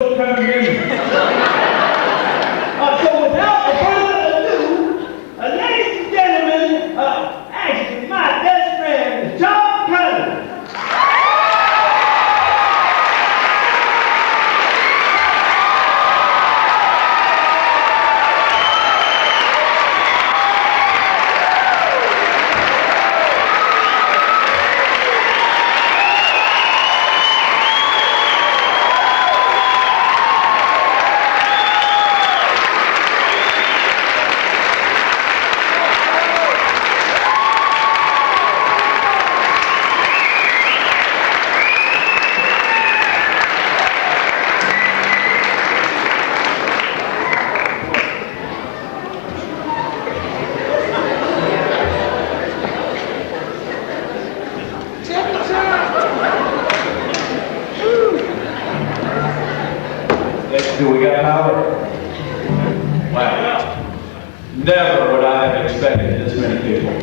So without further ado, ladies and gentlemen, actually my best friend, John Cullen. Do we got power? Wow. Never would I have expected this many people.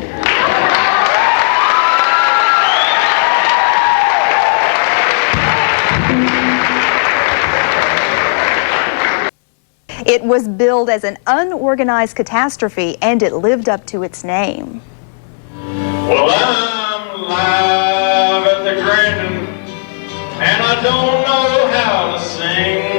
It was billed as an unorganized catastrophe, and it lived up to its name. Well, I'm live at the Grandin, and I don't know how to sing.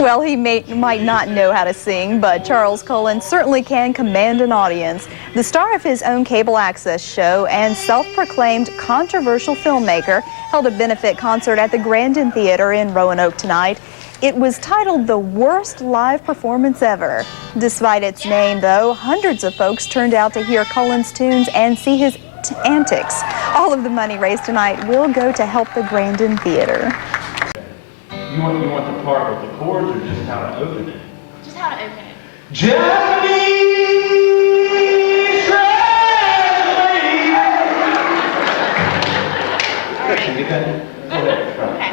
Well, he might not know how to sing, but Charles Cullen certainly can command an audience. The star of his own cable access show and self-proclaimed controversial filmmaker held a benefit concert at the Grandin Theatre in Roanoke tonight. It was titled The Worst Live Performance Ever. Despite its name, though, hundreds of folks turned out to hear Cullen's tunes and see his antics. All of the money raised tonight will go to help the Grandin Theatre. You want the part with the chords or just how to open it? Just how to open it. Japanese translate. All right. Can you get that? Go ahead. Okay.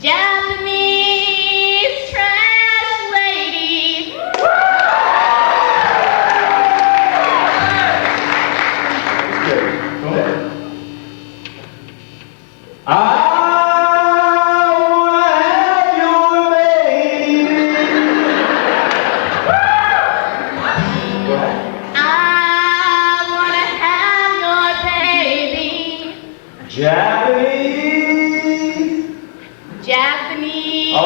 Japanese trash lady. Good. Go ahead. I Japanese. Oh,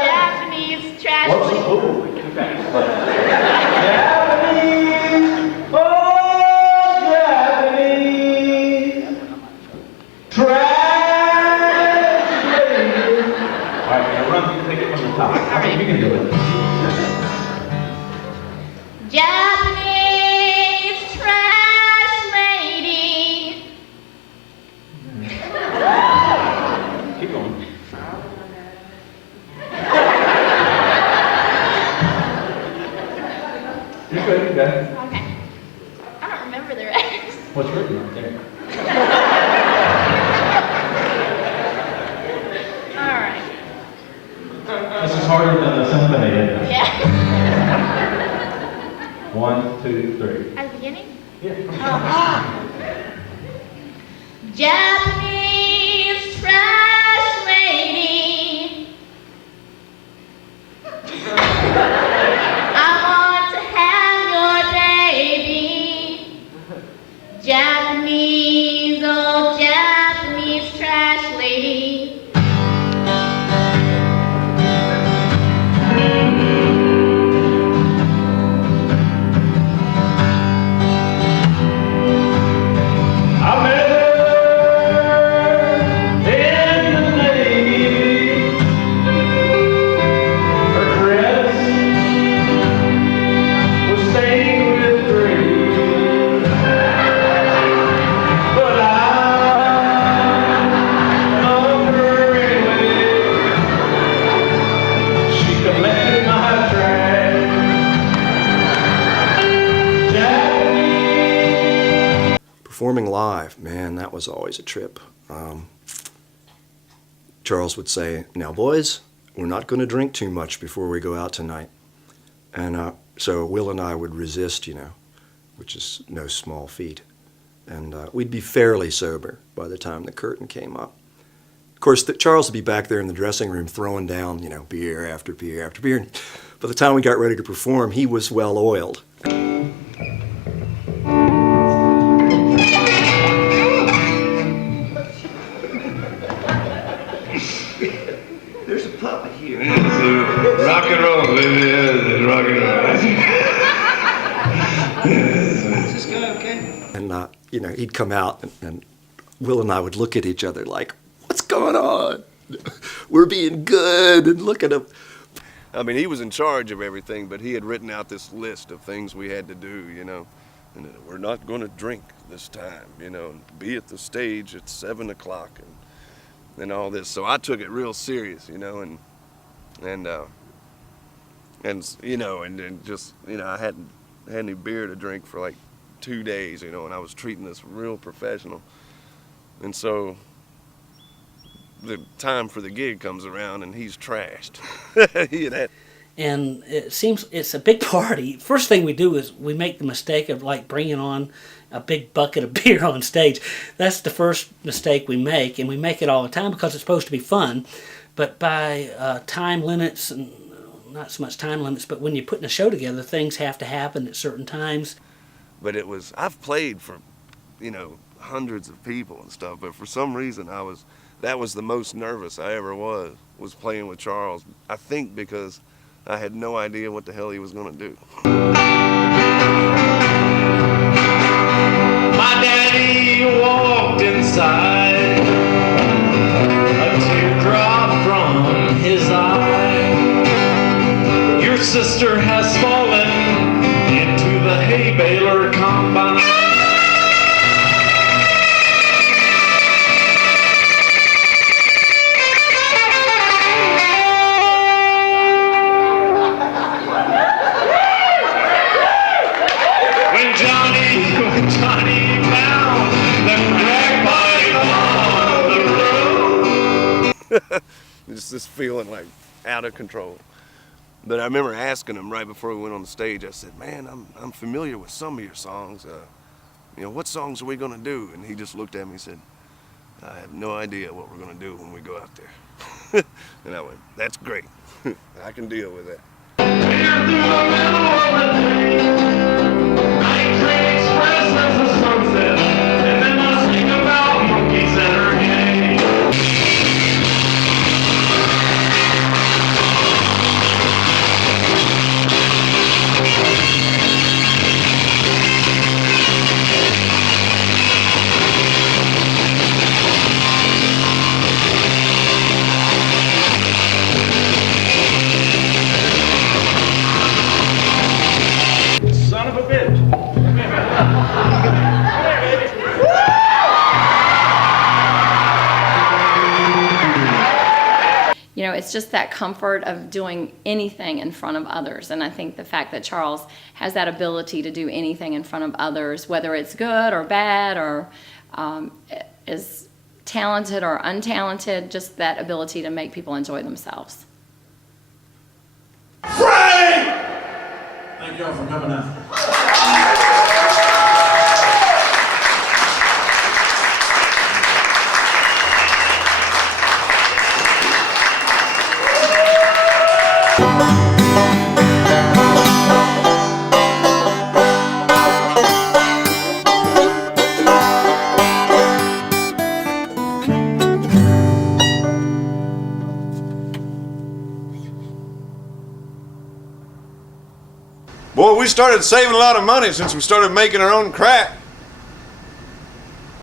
Japanese trash. What's lady. the Japanese. Oh, Japanese. Trash lady. All right, now run. Take it from the top. I think you can do it. Japanese trash lady. Keep going. You're good, you got it. Okay. I don't remember the rest. What's written right there? All right. This is harder than the symphony, isn't it? Yeah. 1, 2, 3. At the beginning? Yeah. Japanese trash lady. I want to have your baby. Japanese, oh Japanese trash lady. I met her in the Navy. Her dress was stained with green, but I loved her anyway. She collected my trash. Japanese. Performing live, man, that was always a trip. Charles would say, "Now, boys, we're not going to drink too much before we go out tonight." And so Will and I would resist, which is no small feat. And we'd be fairly sober by the time the curtain came up. Of course, Charles would be back there in the dressing room throwing down, you know, beer after beer after beer. And by the time we got ready to perform, he was well oiled. There's a puppet here. It's rock and roll, baby. It's rock and roll. Is this guy okay? And, you know, he'd come out, and Will and I would look at each other like, what's going on? We're being good, and look at him. I mean, he was in charge of everything, but he had written out this list of things we had to do, you know. And we're not going to drink this time, you know, and be at the stage at 7 o'clock and all this. So I took it real serious, you know, and you know, and just, you know, I hadn't had any beer to drink for like 2 days, you know, and I was treating this real professional. And so the time for the gig comes around and he's trashed. And it seems it's a big party. First thing we do is we make the mistake of like bringing on a big bucket of beer on stage. That's the first mistake we make, and we make it all the time because it's supposed to be fun. But by time limits, and not so much time limits, but when you're putting a show together, things have to happen at certain times. But I've played for, you know, hundreds of people and stuff, but for some reason that was the most nervous I ever was playing with Charles. I think because I had no idea what the hell he was going to do. My daddy walked inside, a teardrop from his eye. Your sister has fallen into the hay baler combine. When Johnny found the crack pipe on the road. Just this feeling like out of control. But I remember asking him right before we went on the stage, I said, man, I'm familiar with some of your songs. You know, what songs are we going to do? And he just looked at me and said, I have no idea what we're going to do when we go out there. And I went, that's great. I can deal with that. And through the middle of the day, night train express as the sunset, and then I sing about monkeys that are gay. Son of a bitch. You know, it's just that comfort of doing anything in front of others. And I think the fact that Charles has that ability to do anything in front of others, whether it's good or bad or is talented or untalented, just that ability to make people enjoy themselves. Thank y'all for coming out. Boy, we started saving a lot of money since we started making our own crack.